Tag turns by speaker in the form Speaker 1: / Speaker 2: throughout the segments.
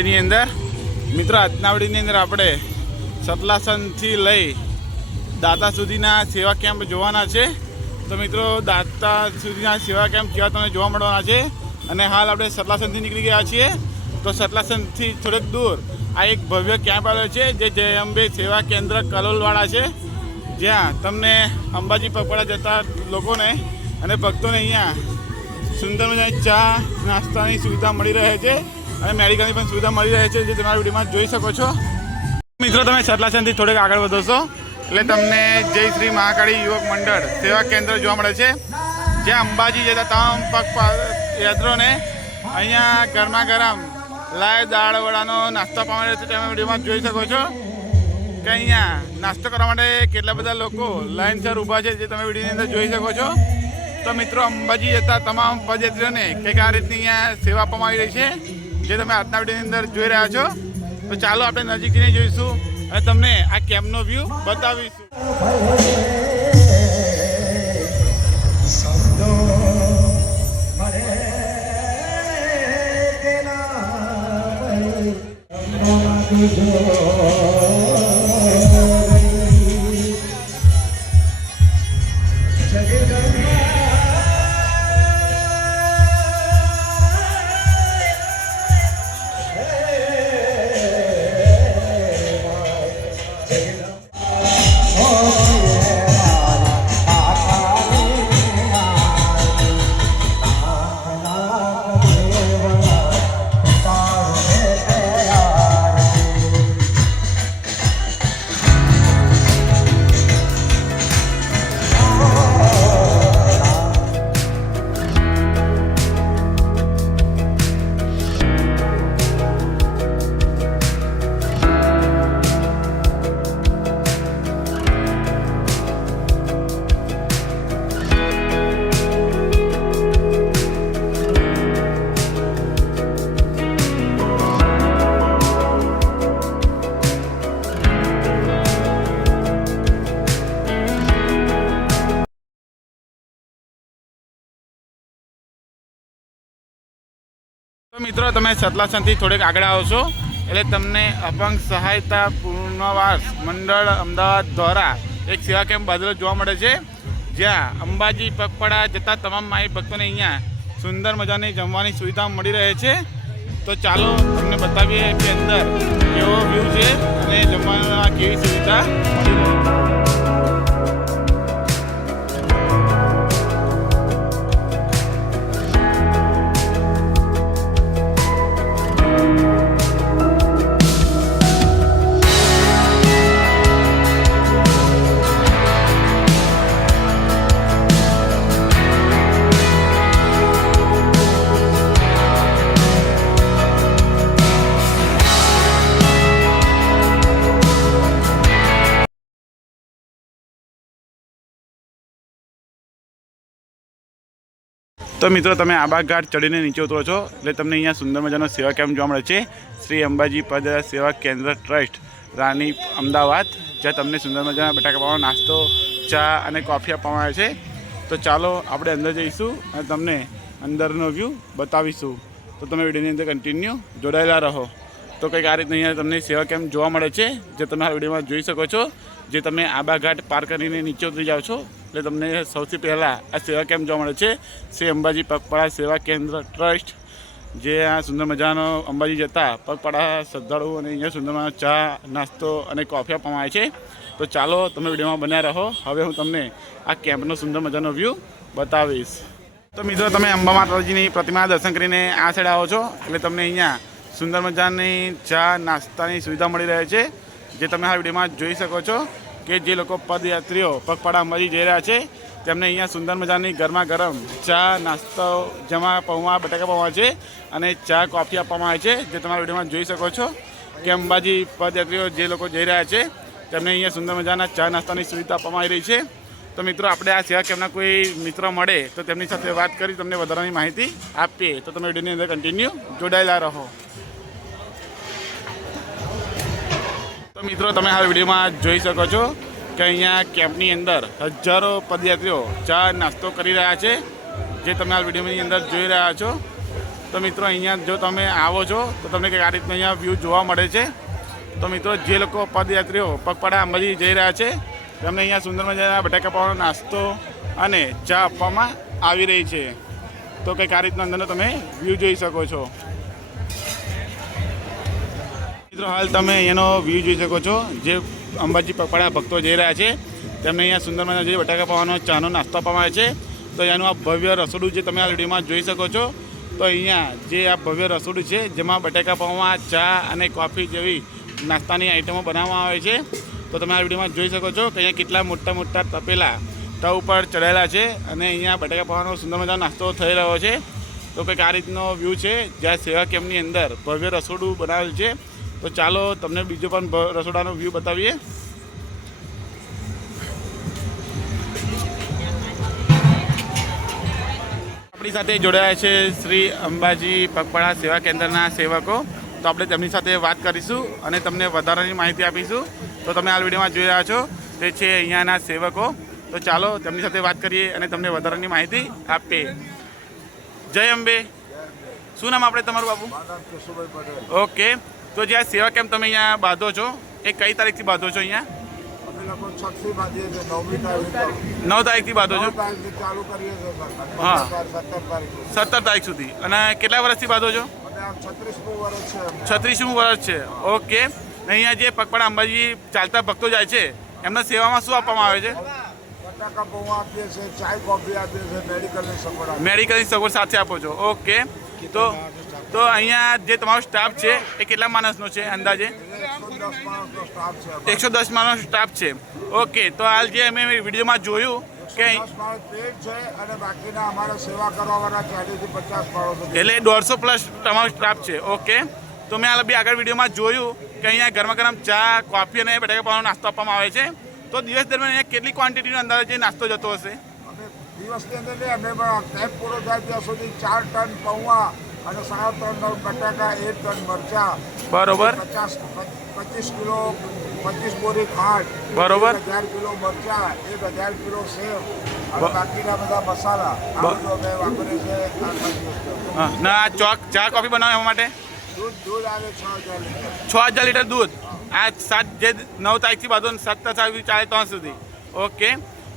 Speaker 1: વિડીયોની અંદર મિત્રો આજના વિડીયોની અંદર આપણે સતલાસનથી લઈ દાતા સુધીના સેવા કેમ્પ જોવાના છે. તો મિત્રો દાતા સુધીના સેવા કેમ્પ જેવા તમને જોવા મળવાના છે. અને હાલ આપણે સતલાસનથી નીકળી ગયા છીએ. તો સતલાસનથી થોડેક દૂર આ એક ભવ્ય કેમ્પ આવેલો છે જે જય અંબે સેવા કેન્દ્ર કલોલવાળા છે. જ્યાં તમને અંબાજી પગપાળા જતા લોકોને અને ભક્તોને અહીંયા સુંદર મજાની ચા, નાસ્તાની સુવિધા મળી રહે છે. અને મેડિકલની પણ સુવિધા મળી રહે છે જે તમારા વિડીયોમાં જોઈ શકો છો. મિત્રો, તમે સતલાસનથી થોડેક આગળ વધો છો. એટલે તમને જય શ્રી મહાકાળી યુવક મંડળ સેવા કેન્દ્ર જોવા મળે છે. જ્યાં અંબાજી જતા તમામ પગ યાત્રોને અહીંયા ગરમા ગરમ લાય દાળ વડાનો નાસ્તો પામે છે. તમે વિડીયોમાં જોઈ શકો છો કે અહીંયા નાસ્તો કરવા માટે કેટલા બધા લોકો લાઇનસર ઊભા છે જે તમે વિડીયોની અંદર જોઈ શકો છો. તો મિત્રો, અંબાજી જતા તમામ પદયાત્રીઓને કંઈક આ રીતની અહીંયા સેવા આપવામાં આવી રહી છે. જે તમે આજના અંદર જોઈ રહ્યા છો, તો ચાલો આપણે નજીકથી જોઈશું અને તમને આ કેમ્પનો વ્યૂ બતાવીશું. મિત્રો, તમે સતલાસનથી થોડેક આગળ આવશો એટલે તમને અપંગ સહાયતા પુનર્વાસ મંડળ અમદાવાદ દ્વારા એક સેવા કેમ્પ બાદલો જોવા મળે છે. જ્યાં અંબાજી પગપાળા જતા તમામ માઈ ભક્તોને અહીંયા સુંદર મજાની જમવાની સુવિધા મળી રહે છે. તો ચાલો તમને બતાવીએ કે અંદર કેવો વ્યૂ છે અને જમવાના કેવી સુવિધા મળી રહે. છે તો મિત્રો, તમે આંબા ઘાટ ચડીને નીચે ઉતરો છો. એટલે તમને અહીંયા સુંદર મજાનો સેવા કેમ્પ જોવા મળે છે. શ્રી અંબાજી પદ સેવા કેન્દ્ર ટ્રસ્ટ રાની અમદાવાદ, જ્યાં તમને સુંદર મજાના બટાકા નાસ્તો, ચા અને કોફી આપવામાં આવે છે. તો ચાલો, આપણે અંદર જઈશું અને તમને અંદરનો વ્યૂ બતાવીશું. તો તમે વિડીયોની અંદર કન્ટિન્યુ જોડાયેલા રહો. તો કંઈક આ રીતે અહીંયા તમને સેવા કેમ્પ જોવા મળે છે, જે તમે આ વિડીયોમાં જોઈ શકો છો, જે તમે આબાઘાટ પાર કરીને નીચે ઉતરી જાઓ છો. એટલે તમને સૌથી પહેલાં આ સેવા કેમ્પ જોવા મળે છે, શ્રી અંબાજી પગપાળા સેવા કેન્દ્ર ટ્રસ્ટ, જે આ સુંદર મજાનો અંબાજી જતા પગપાળા શ્રદ્ધાળુઓ અને અહીંયા સુંદર મજાનો ચા, નાસ્તો અને કોફી આપવામાં આવે છે. તો ચાલો તમે વિડીયોમાં બન્યા રહો. હવે હું તમને આ કેમ્પનો સુંદર મજાનો વ્યૂ બતાવીશ. તો મિત્રો, તમે અંબા માતાજીની પ્રતિમા દર્શન કરીને આ સાઈડ આવો છો. એટલે તમને અહીંયા સુંદર મજાની ચા, નાસ્તાની સુવિધા મળી રહે છે, જે તમે આ વિડીયોમાં જોઈ શકો છો કે જે લોકો પદયાત્રીઓ, પગપાળા અંબાજી જઈ રહ્યા છે, તેમને અહીંયા સુંદર મજાની ગરમા ગરમ ચા, નાસ્તો, જેમાં પૌવા, બટાકા પૌવા છે અને ચા, કોફી આપવામાં આવે છે, જે તમારા વિડીયોમાં જોઈ શકો છો કે અંબાજી પદયાત્રીઓ જે લોકો જઈ રહ્યા છે, તેમને અહીંયા સુંદર મજાના ચા, નાસ્તાની સુવિધા આપવામાં આવી રહી છે. તો મિત્રો, આપણે આ સેવા કેમના કોઈ મિત્ર મળે, તો તેમની સાથે વાત કરી, તમને વધારાની માહિતી આપીએ. તો તમે વિડીયોની અંદર કન્ટિન્યુ જોડાયેલા રહો. તો મિત્રો, તમે આ વિડીયોમાં જોઈ શકો છો કે અહીંયા કેમ્પની અંદર હજારો પદયાત્રીઓ ચા નાસ્તો કરી રહ્યા છે, જે તમે આ વિડીયોની અંદર જોઈ રહ્યા છો. તો મિત્રો, અહીંયા જો તમે આવો છો, તો તમને કંઈક આ રીતનું અહીંયા વ્યૂ જોવા મળે છે. તો મિત્રો, જે લોકો પદયાત્રીઓ પગપાળા અંબાજી જઈ રહ્યા છે, તેમને અહીંયા સુંદર મજાના બટાકા પાવાનો નાસ્તો અને ચા આપવામાં આવી રહી છે. તો કંઈક આ રીતના અંદરનો તમે વ્યૂ જોઈ શકો છો. મિત્રો, હાલ તમે એનો વ્યૂ જોઈ શકો છો. જે અંબાજી પગપાળા ભક્તો જઈ રહ્યા છે, તેમને અહીંયા સુંદર મજાનો જે બટાકા પાવાનો, ચાનો નાસ્તો આપવામાં આવે છે. તો એનું આ ભવ્ય રસોડું જે તમે આ વિડીયોમાં જોઈ શકો છો, તો અહીંયા જે આ ભવ્ય રસોડું છે, જેમાં બટાકા પાવામાં, ચા અને કોફી જેવી નાસ્તાની આઈટમો બનાવવામાં આવે છે. તો તમે આ વિડીયોમાં જોઈ શકો છો કે અહીંયા કેટલા મોટા મોટા તપેલા તવ ઉપર ચડાયેલા છે અને અહીંયા બટાકા પાવાનો સુંદર મજાનો નાસ્તો થઈ રહ્યો છે. તો કંઈક આ રીતનો વ્યૂ છે, જ્યાં સેવા કેમ્પની અંદર ભવ્ય રસોડું બનાવેલ છે. તો ચાલો તમને બીજો પણ રસોડાનો વ્યૂ બતાવીએ. આપણી સાથે જોડાયા છે શ્રી અંબાજી પગપાળા સેવા કેન્દ્રના સેવકો. તો આપણે તેમની સાથે વાત કરીશું અને તમને વધારાની માહિતી આપીશું. તો તમે આ વિડીયોમાં જોઈ રહ્યા છો તે છે અહીંયાના સેવકો. તો ચાલો તેમની સાથે વાત કરીએ અને તમને વધારાની માહિતી આપીએ જય અંબે. શું નામ આપણે તમારું
Speaker 2: પટેલ.
Speaker 1: ઓકે તો જે આ સેવા કેમ્પ તમે અહીંયા બાંધો છો એ કઈ તારીખથી બાંધો છો અહીંયા? નવ તારીખથી બાંધો છો? હા.
Speaker 2: સત્તર તારીખ સુધી.
Speaker 1: અને કેટલા વર્ષથી બાંધો છો?
Speaker 2: છત્રીસમું વર્ષ છે
Speaker 1: છત્રીસમું વર્ષ છે. ઓકે. અહીંયા જે પગપાળા અંબાજી ચાલતા ભક્તો જાય છે એમના સેવામાં શું આપવામાં આવે છે?
Speaker 2: મેડિકલની સગવડ
Speaker 1: સાથે આપો છો. ઓકે. તો તો અહીંયા જે તમારો સ્ટાફ છે એ કેટલા માણસનો છે અંદાજે?
Speaker 2: એકસો દસ માણસનો સ્ટાફ છે.
Speaker 1: ઓકે તો હાલ જે અમે વિડીયોમાં જોયું કે એટલે દોઢસો પ્લસ તમારો સ્ટાફ છે. ઓકે તો મેં હાલ બી આગળ વિડીયોમાં જોયું કે અહીંયા ગરમા ગરમ ચા કોફી અને બટાકા પાવાનો નાસ્તો આપવામાં આવે છે. તો દિવસ દરમિયાન અહીંયા કેટલી ક્વોન્ટિટીનો અંદાજે નાસ્તો જતો હશે?
Speaker 2: દિવસની અંદર અમે પણ કેમ્પ પૂરો થાય ત્યાં સુધી ચાર ટન પૌવા અને સાડા ત્રણ નવ બટાકા એક ટન મરચા
Speaker 1: બરોબર.
Speaker 2: પચાસ પચીસ કિલો પચીસ બોરી ખાંડ
Speaker 1: બરોબર.
Speaker 2: અગિયાર હજાર કિલો મરચા એક હજાર કિલો સેવ બાકીના બધા મસાલા. અમે વાપરીએ છીએ
Speaker 1: હા ના ચોક ચા કોફી બનાવવા માટે?
Speaker 2: દૂધ દૂધ આવે છ હજાર લીટર.
Speaker 1: છ દૂધ? આ સાત જે નવ તારીખથી બાંધો સાત તારીખ ચાલે ત્યાં સુધી. ઓકે.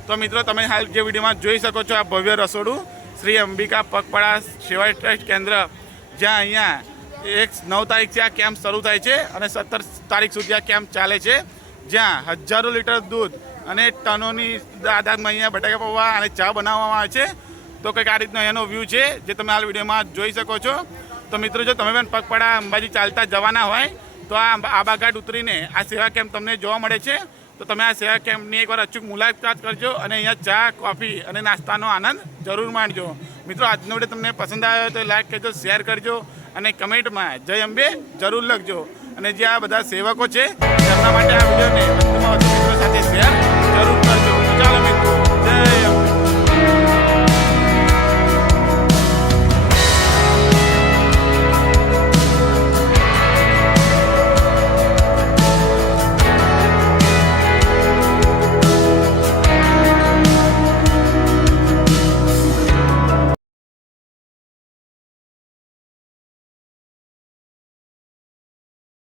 Speaker 1: તો મિત્રો તમે હાલ જે વિડીયોમાં જોઈ શકો છો આ ભવ્ય રસોડું. શ્રી અંબિકા પગપાળા સેવા ટ્રસ્ટ કેન્દ્ર, જ્યાં અહીંયા એક નવ તારીખથી આ કેમ્પ શરૂ થાય છે અને સત્તર તારીખ સુધી આ કેમ્પ ચાલે છે, જ્યાં હજારો લીટર દૂધ અને ટનોની આધારમાં અહીંયા બટાકા પૌવા અને ચા બનાવવામાં આવે છે. તો કંઈક આ રીતનો એનો વ્યૂ છે, જે તમે આ વિડીયોમાં જોઈ શકો છો. તો મિત્રો, જો તમે પણ પગપાળા અંબાજી ચાલતા જવાના હોય, તો આ આબાઘાટ ઉતરીને આ સેવા કેમ્પ તમને જોવા મળે છે. તો તમે આ સેવા કેમ્પની એકવાર અચૂક મુલાકાત કરજો અને અહીંયા ચા, કોફી અને નાસ્તાનો આનંદ જરૂર માણજો. મિત્રો, આજનો વીડિયો તમને પસંદ આવ્યો તો લાઈક કરજો, શેર કરજો અને કમેન્ટમાં જય અંબે જરૂર લખજો. અને જે આ બધા સેવકો છે, તેમના માટે આ વિડીયોને મિત્રો સાથે શેર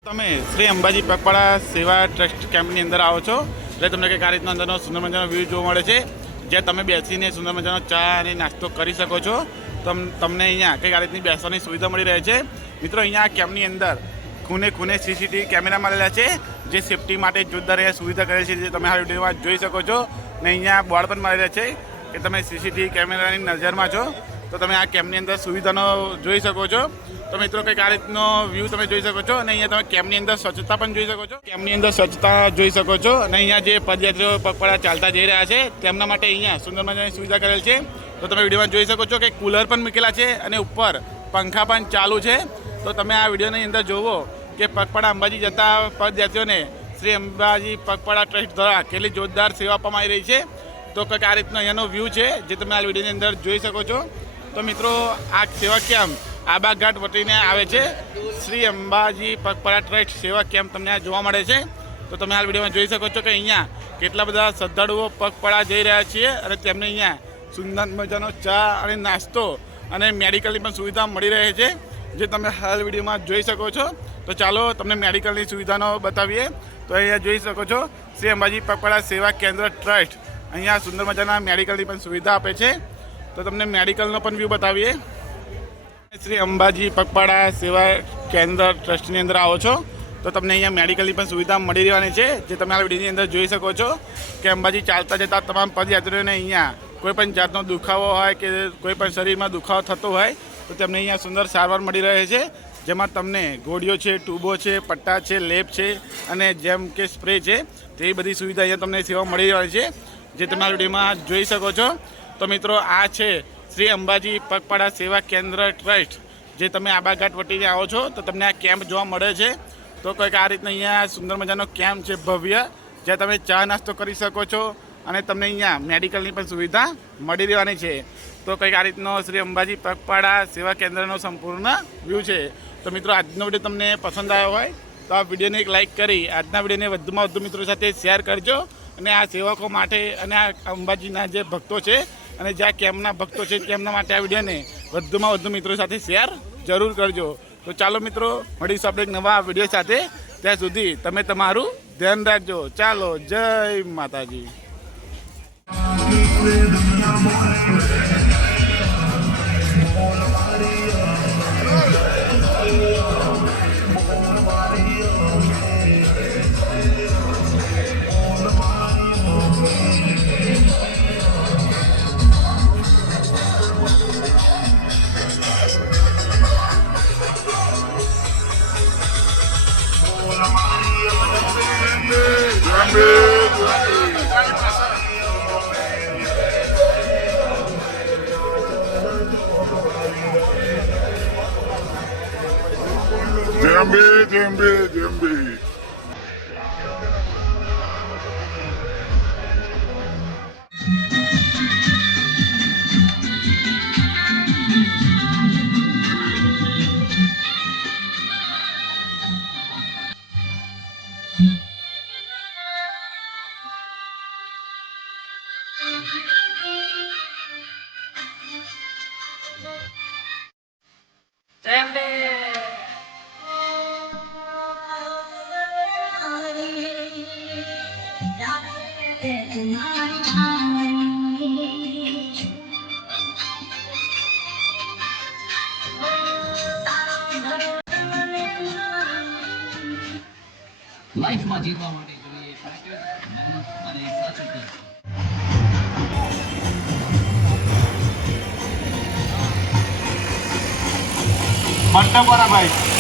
Speaker 1: તમે શ્રી અંબાજી પગપાળા સેવા ટ્રસ્ટ કેમ્પની અંદર આવો છો, એટલે તમને કંઈક આ રીતના અંદરનો સુંદર મજાનો વ્યૂ જોવા મળે છે. જ્યાં તમે બેસીને સુંદર મજાનો ચા અને નાસ્તો કરી શકો છો. તમ, તમને અહીંયા કંઈક આ રીતની બેસવાની સુવિધા મળી રહે છે. મિત્રો, અહીંયા આ કેમ્પની અંદર ખૂને ખૂને સીસીટીવી કેમેરા મળેલા છે, જે સેફટી માટે જોરદાર અહીંયા સુવિધા કરેલ છે, જે તમે આ વિડીયોમાં જોઈ શકો છો. ને અહીંયા બોર્ડ પણ મળેલા છે, કે તમે સીસીટીવી કેમેરાની નજરમાં છો. તો તમે આ કેમ્પની અંદર સુવિધાનો જોઈ શકો છો. તો મિત્રો, કંઈક આ રીતનો વ્યૂ તમે જોઈ શકો છો અને અહીંયા તમે કેમ્પની અંદર સ્વચ્છતા પણ જોઈ શકો છો. કેમ્પની અંદર સ્વચ્છતા જોઈ શકો છો અને અહીંયા જે પદયાત્રીઓ પગપાળા ચાલતા જઈ રહ્યા છે, તેમના માટે અહીંયા સુંદર મજાની સુવિધા કરેલ છે. તો તમે વિડીયોમાં જોઈ શકો છો કે કુલર પણ મૂકેલા છે અને ઉપર પંખા પણ ચાલુ છે. તો તમે આ વિડીયોની અંદર જોવો કે પગપાળા અંબાજી જતા પદયાત્રીઓને શ્રી અંબાજી પગપાળા ટ્રસ્ટ દ્વારા કેટલી જોરદાર સેવા આપવામાં આવી રહી છે. તો કંઈક આ રીતનો અહીંયાનો વ્યૂ છે, જે તમે આ વિડીયોની અંદર જોઈ શકો છો. તો મિત્રો, આ સેવા કેમ્પ આબાઘાટ વટીને આવે છે. શ્રી અંબાજી પગપરા ટ્રસ્ટ સેવા કેમ્પ તમને આ જોવા મળે છે. તો તમે હાલ વિડીયોમાં જોઈ શકો છો કે અહીંયા કેટલા બધા શ્રદ્ધાળુઓ પગપળા જઈ રહ્યા છીએ અને તેમને અહીંયા સુંદર મજાનો ચા અને નાસ્તો અને મેડિકલની પણ સુવિધા મળી રહે છે, જે તમે હાલ વિડીયોમાં જોઈ શકો છો. તો ચાલો તમને મેડિકલની સુવિધાનો બતાવીએ. તો અહીંયા જોઈ શકો છો, શ્રી અંબાજી પગપળા સેવા કેન્દ્ર ટ્રસ્ટ અહીંયા સુંદર મજાના મેડિકલની પણ સુવિધા આપે છે. તો તમને મેડિકલનો પણ વ્યૂ બતાવીએ. શ્રી અંબાજી પગપાળા સેવા કેન્દ્ર ટ્રસ્ટની અંદર આવો છો. તો તમને અહીંયા મેડિકલની પણ સુવિધા મળી રહેવાની છે. જે તમે આ વિડીયોની અંદર જોઈ શકો છો કે અંબાજી ચાલતા જતા તમામ પદયાત્રીઓને અહીંયા કોઈ પણ જાતનો દુખાવો હોય કે કોઈ પણ શરીરમાં દુખાવો થતો હોય, તો તમને અહીંયા સુંદર સારવાર મળી રહે છે. જેમાં તમને ગોળીઓ છે ટ્યુબો છે, પટ્ટા છે, લેપ છે અને જેમ કે સ્પ્રે છે તેવી બધી સુવિધા અહીંયા તમને સેવા મળી રહે છે. જે તમે આ વિડીયોમાં જોઈ શકો છો. તો મિત્રો, આ છે શ્રી અંબાજી પગપાળા સેવા કેન્દ્ર ટ્રસ્ટ. જે તમે આબાઘાટ વટીને આવો છો, તો તમને આ કેમ્પ જોવા મળે છે. તો કંઈક આ રીતના અહીંયા સુંદર મજાનો કેમ્પ છે, ભવ્ય, જ્યાં તમે ચા નાસ્તો કરી શકો છો અને તમને અહીંયા મેડિકલની પણ સુવિધા મળી રહેવાની છે. તો કંઈક આ રીતનો શ્રી અંબાજી પગપાળા સેવા કેન્દ્રનો સંપૂર્ણ વ્યૂ છે. તો મિત્રો, આજનો વીડિયો તમને પસંદ આવ્યો હોય, તો આ વિડીયોને એક લાઇક કરી, આજના વિડીયોને વધુમાં વધુ મિત્રો સાથે શેર કરજો. અને આ સેવકો માટે અને આ અંબાજીના જે ભક્તો છે અને જ્યાં કેમના ભક્તો છે તેમના માટે આ વિડીયોને વધુમાં વધુ મિત્રો સાથે શેર જરૂર કરજો. તો ચાલો મિત્રો, મળીશું આપણે એક નવા વીડિયો સાથે. ત્યાં સુધી તમે તમારું ધ્યાન રાખજો. ચાલો, જય માતાજી.
Speaker 3: Dembe, dembe, dembe.
Speaker 4: લાઈફમાં જીવવા માટે જોઈએ અને સાચું
Speaker 1: ભાઈ?